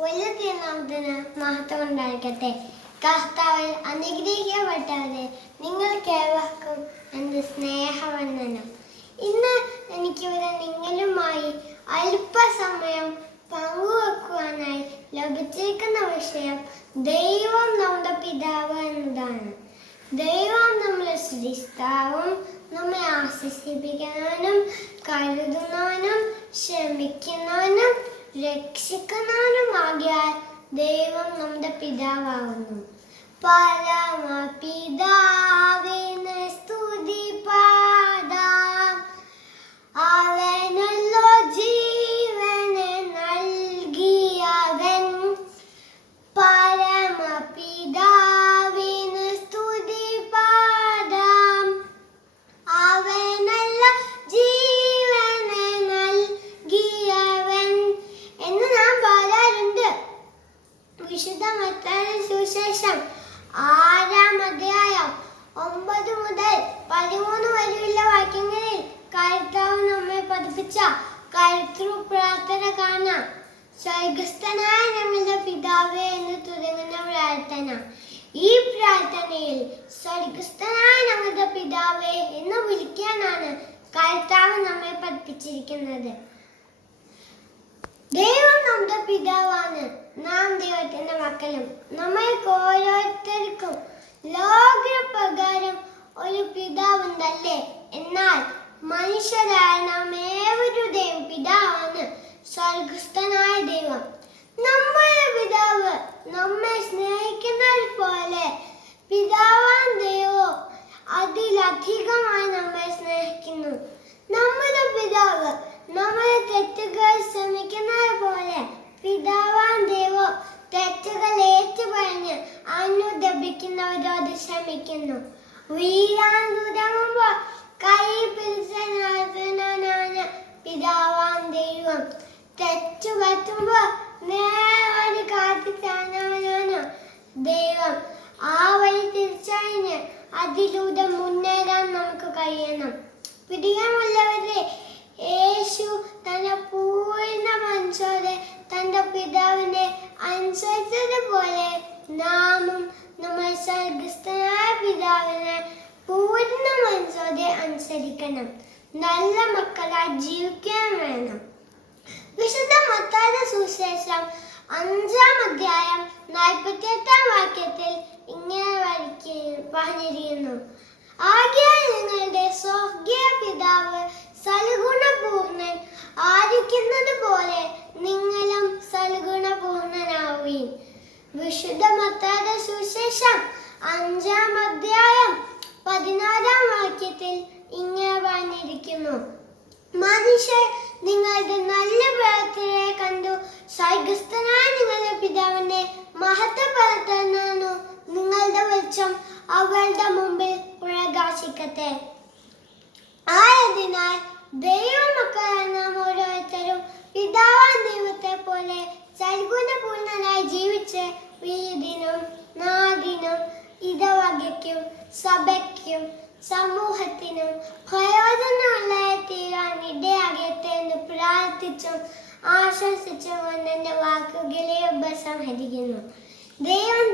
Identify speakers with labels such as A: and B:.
A: വലിയ നാമത്തിന് മഹത്വം ഉണ്ടായിരിക്കട്ടെ? കർത്താവിൽ അനുഗ്രഹിക്കപ്പെട്ടവരെ നിങ്ങൾക്കേവർക്കും എന്റെ സ്നേഹവന്ദനം. ഇന്ന് എനിക്കിവിടെ നിങ്ങളുമായി അല്പസമയം പങ്കുവെക്കുവാനായി ലഭിച്ചിരിക്കുന്ന വിഷയം ദൈവം നമ്മുടെ പിതാവ് എന്നതാണ്. ദൈവം നമ്മളെ സൃഷ്ടാവും നമ്മെ ആശ്വസിപ്പിക്കുന്നവനും കരുതുന്നവനും ക്ഷമിക്കുന്നവനും രക്ഷിക്കുന്നവനുമാകിയാൽ ദൈവം നമ്മുടെ പിതാവാകുന്നു. പരമ പരമപിതാവിന് സുശേഷം ആറാം അധ്യായം ഒമ്പത് മുതൽ പതിമൂന്ന് വരെയുള്ള വാക്യങ്ങളിൽ കർത്താവ് നമ്മെ പഠിപ്പിച്ച കർത്തൃ പ്രാർത്ഥന കാണാം. സ്വർഗസ്ഥനായ ഞങ്ങളുടെ പിതാവേ എന്ന് തുടങ്ങുന്ന പ്രാർത്ഥന. ഈ പ്രാർത്ഥനയിൽ സ്വർഗസ്ഥനായ ഞങ്ങളുടെ പിതാവേ എന്ന് വിളിക്കാനാണ് കർത്താവ് നമ്മെ പഠിപ്പിച്ചിരിക്കുന്നത്. ദൈവം നമ്മുടെ പിതാവാണ്. നാം ദൈവത്തിന്റെ മക്കളും. നമ്മൾക്ക് ഓരോരുത്തർക്കും ലോകപ്രകാരം ഒരു പിതാവുണ്ടല്ലേ? എന്നാൽ മനുഷ്യരായ നാം ഏവരുടെയും പിതാവാണ്. സ്വർഗസ്ഥനായ ദൈവം. നമ്മുടെ പിതാവ് നമ്മെ സ്നേഹിക്കുന്നത് പോലെ പിതാവാൻ ദൈവം അതിലധികമായി നമ്മെ സ്നേഹിക്കുന്നു. നമ്മുടെ പിതാവ് നമ്മളെ തെറ്റുകൾ ശ്രമിക്കുന്നത് പോലെ പിതാവാൻ ദൈവം തെറ്റുകൾ ഏറ്റുപറഞ്ഞ് അനുദപിക്കുന്നവരോട് ശ്രമിക്കുന്നു വീഴാൻ തുടങ്ങുമ്പോൾ കൈ പിടിച്ചനാഥനാണ് പിതാവാൻ ദൈവം. തെറ്റു പറ്റുമ്പോൾ നേരെ കാത്തി ചാനവനാണ് ദൈവം. ആ വഴി തിരിച്ചറിഞ്ഞ് അതിലൂടെ മുന്നേറാൻ നമുക്ക് കഴിയണം. പ്രിയമുള്ളവരെ യേശു തന്റെ പൂർണ മനസ്സോടെ തന്റെ പിതാവിനെ അനുസരിച്ചതുപോലെ നാമും നമ്മൾ സ്വർഗസ്ഥനായ പിതാവിനെ പൂർണ മനസ്സോടെ അനുസരിക്കണം. നല്ല മക്കളായി ജീവിക്കാൻ വേണം. വിശുദ്ധ മത്താന സുശേഷം അഞ്ചാം അധ്യായം നാൽപ്പത്തിയെട്ടാം വാക്യത്തിൽ ഇങ്ങനെ പറഞ്ഞിരിക്കുന്നു. ആകെ നിങ്ങളുടെ സ്വർഗീയ പിതാവ് സൽഗുണപൂർണൻ വിശുദ്ധ മത്തായ സുശേഷം അഞ്ചാം അധ്യായം പതിനാലാം വാക്യത്തിൽ ഇങ്ങനെ പറഞ്ഞിരിക്കുന്നു. മനുഷ്യർ നിങ്ങളുടെ നല്ല പ്രവർത്തനങ്ങളെ കണ്ടു. സ്വർഗസ്ഥനായ നിങ്ങളുടെ പിതാവിനെ മഹത്വപ്പെടുത്തുന്നു നിങ്ങളുടെ വെളിച്ചം അവളുടെ മുമ്പിൽ പ്രകാശിക്കട്ടെ. ആയതിനാൽ ദൈവമക്കളായ നാം ഓരോരുത്തരും പിതാവാൻ ദൈവത്തെ പോലെ സൽഗുണപൂർണനായി ജീവിച്ച് വീടിനും നാടിനും ഇടവകയ്ക്കും സഭയ്ക്കും സമൂഹത്തിനും പ്രയോജനമുള്ള തീരാൻ ഇടയാകട്ടെ എന്ന് പ്രാർത്ഥിച്ചും ആശ്വസിച്ചും കൊണ്ട് വാക്കുകളെ ഉപസംഹരിക്കുന്നു. ദൈവം